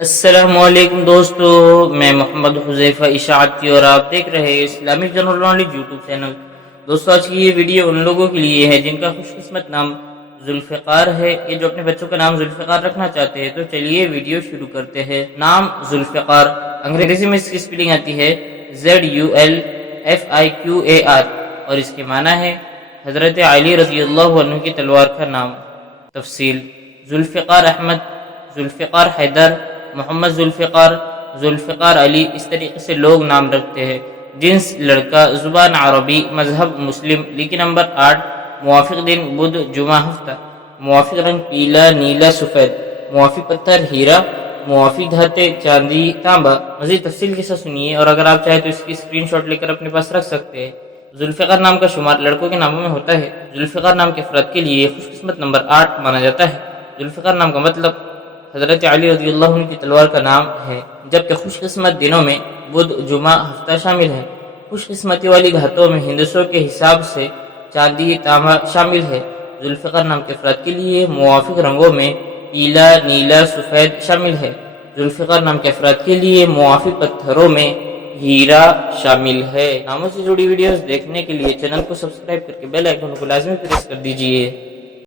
السلام علیکم دوستو، میں محمد حذیفہ اشاعتی اور آپ دیکھ رہے ہیں Islamic general knowledge YouTube channel. دوستو آج کی یہ ویڈیو ان لوگوں کے لیے ہے جن کا خوش قسمت نام ذوالفقار ہے، یہ جو اپنے بچوں کا نام ذوالفقار رکھنا چاہتے ہیں۔ تو چلیے ویڈیو شروع کرتے ہیں۔ نام ذوالفقار، انگریزی میں اس کی سپیلنگ آتی ہے ZULFIQAR اور اس کے معنی ہے حضرت علی رضی اللہ عنہ کی تلوار کا نام۔ تفسیل: ذوالفقار احمد، ذوالفقار حیدر، محمد ذوالفقار، ذوالفقار علی، اس طریقے سے لوگ نام رکھتے ہیں۔ جنس لڑکا، زبان عربی، مذہب مسلم، لکی نمبر 8، موافق دن بدھ جمعہ ہفتہ، موافق رنگ پیلا نیلا سفید، موافق پتھر ہیرا، موافق دھاتیں چاندی تانبا۔ مزید تفصیل کے ساتھ سنیے، اور اگر آپ چاہیں تو اس کی اسکرین شاٹ لے کر اپنے پاس رکھ سکتے ہیں۔ ذوالفقار نام کا شمار لڑکوں کے ناموں میں ہوتا ہے۔ ذوالفقار نام کے افراد کے لیے خوش قسمت نمبر 8 مانا جاتا ہے۔ ذوالفقار نام کا مطلب حضرت علی رضی اللہ عنہ کی تلوار کا نام ہے، جبکہ خوش قسمت دنوں میں بدھ جمعہ ہفتہ شامل ہے۔ خوش قسمتی والی دھاتوں میں ہندسوں کے حساب سے چاندی تانبا شامل ہے۔ ذوالفقار نام کے افراد کے لیے موافق رنگوں میں پیلا نیلا سفید شامل ہے۔ ذوالفقار نام کے افراد کے لیے موافق پتھروں میں ہیرا شامل ہے۔ ناموں سے جڑی ویڈیوز دیکھنے کے لیے چینل کو سبسکرائب کر کے بیل آئیکن کو لازمی پریس کر دیجیے۔